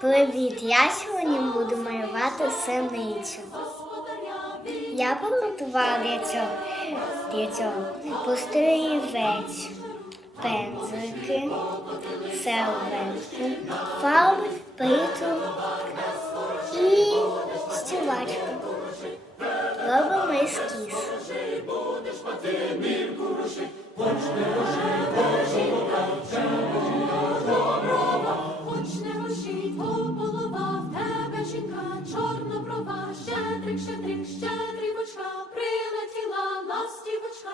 Привіт, я сьогодні буду малювати синицю. Я помотувала для цього, для цього постерівець, пензлики, серветку, фарби, плиту і стілачку. Робимо ескіз.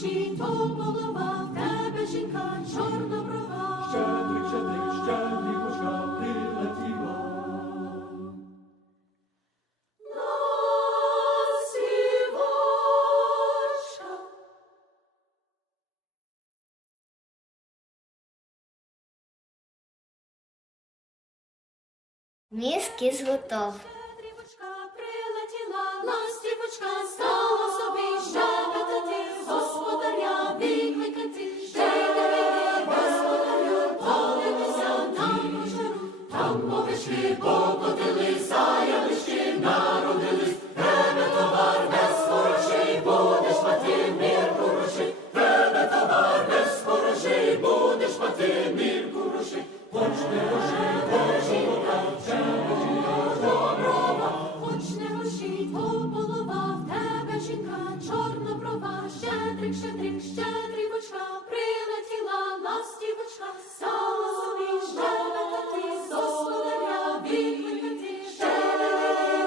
душі, то голова, в тебе жінка, чорноброва. Щедрик, щедрик, щедрикочка прилетіла. Міс зготов. готов. Щедрівочка прилетіла, ластівочка стала. Щедрик, щедрівочка, прилетіла ластівочка, стала собі ждати, господаря відкликати, щедрилися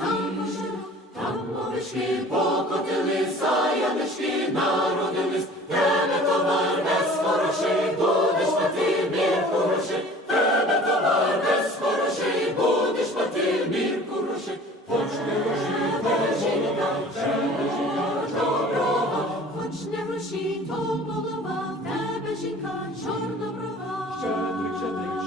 там кошина, там овечки покотили, заянички народили. Ще тебе жінка чорноброва. Щедрик, щедрик,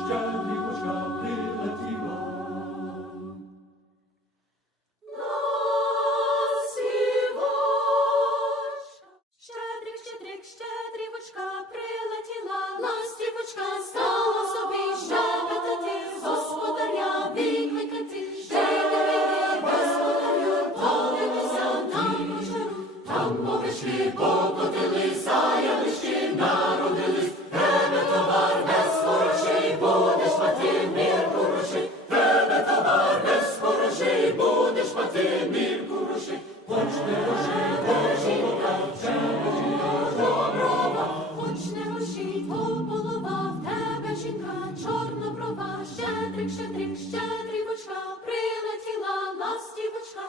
Шатрик, шатрик, щедрівочка, прилетіла ластівочка.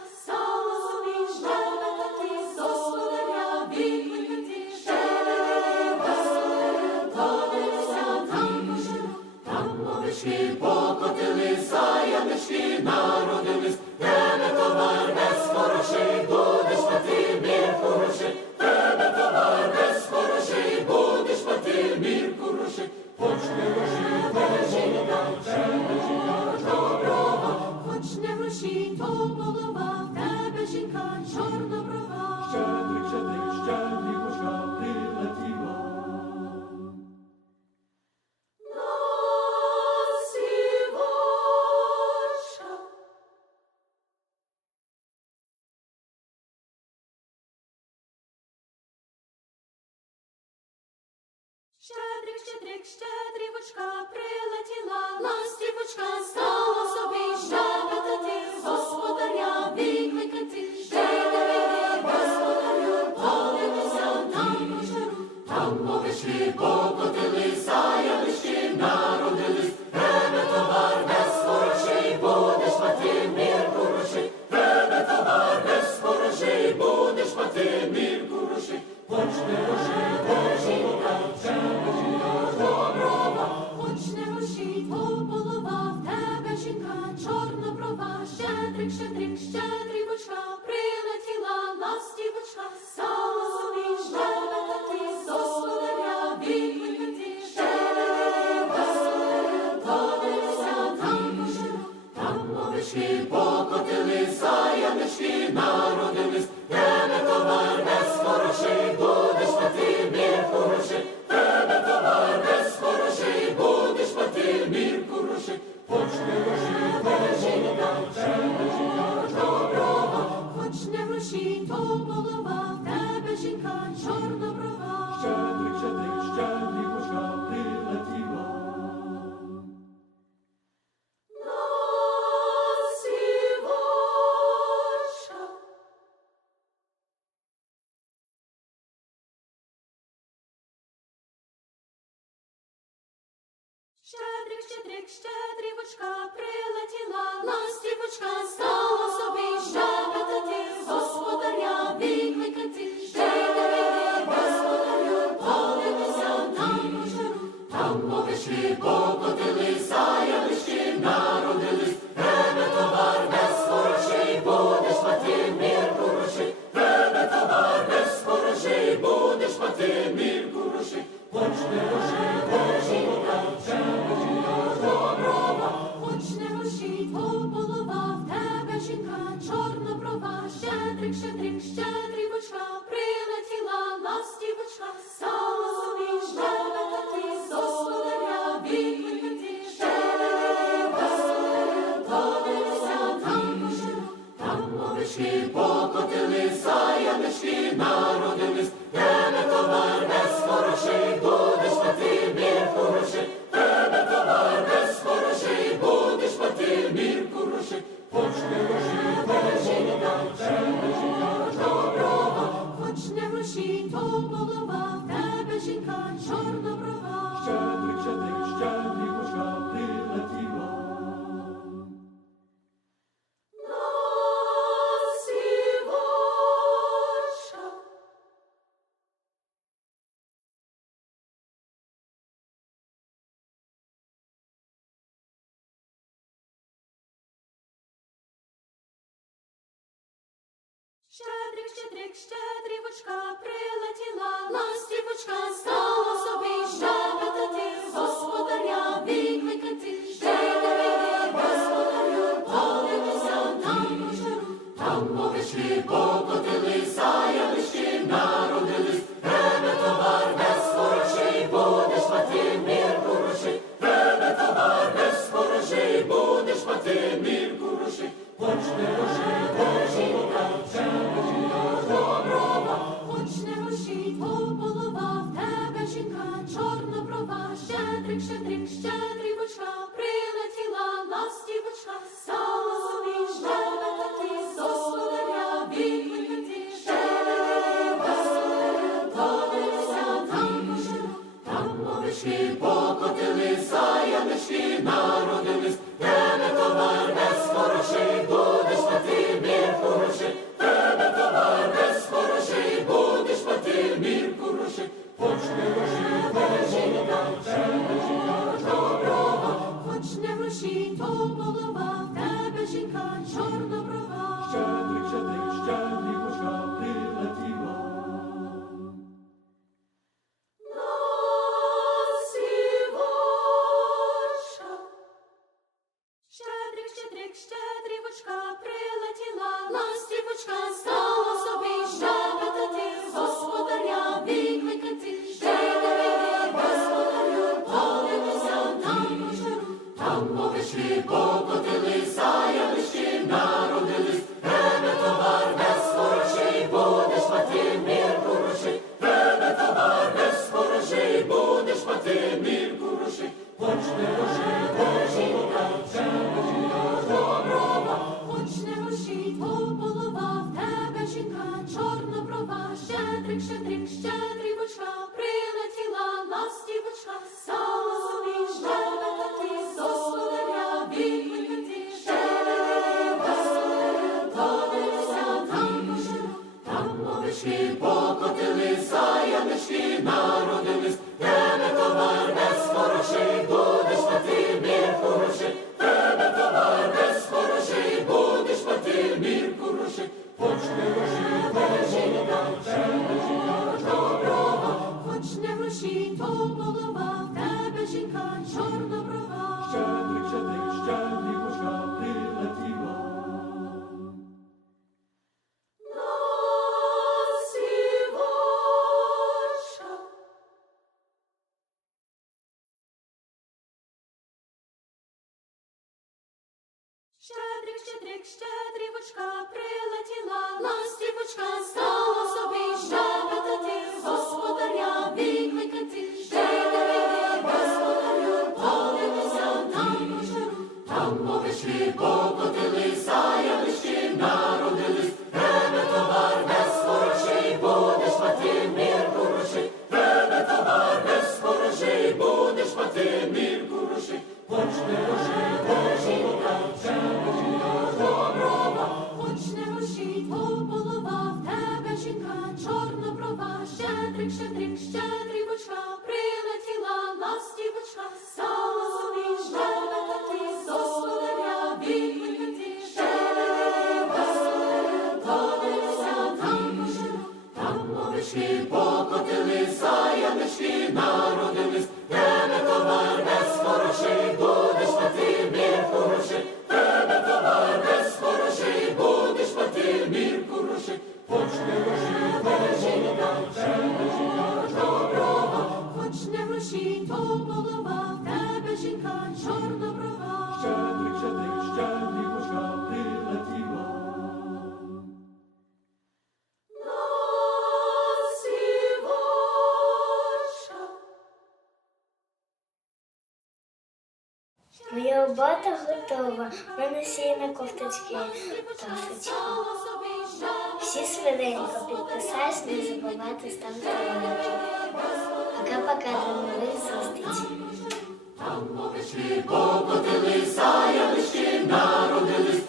Щедрик, щедрівочка прилетіла, ластівочка стала собі жабата господаря виклика. шатрик, шатрик, щедрівочка, прилетіла ластівочка, сама собі. Дочка при шатрик, шатрик, щедрівочка, прилетіла ластівочка, стала собі жебетати, господаря відкликати, щебете, довелися нам кошено, там овечки покотили, заянички на щедрик, щедрик, щедрівочка прилетіла, ластівочка стала собі. наші народи. там попішки покотились, а ялищі народились, тебе товар без хороший, будеш мати мірку руши, тебе товар без хороший, будеш мати мірку руши, хоч не руши, жінка, вже доброва, хоч не рушить голова, в тебе жінка, чорна проба, щедрик, щедрик, щедрівочка. Щедрик, щедрик, щедрівочка прилетіла, ластівочка стала собі щебетати, господаря викликати. Щедрик, господарю, подивися на кошару, там мовички покотилися, мірку рушить, хоч не рушить, жінка, доброго, хоч не рушить, то голова, Моя обата готова, в мене сіє на кофточки тафочки. Всі свиденько підписались, не забувати ставити лайки. Пока-пока, до нових зустрічей. Там попечки покотилися, явищі народились.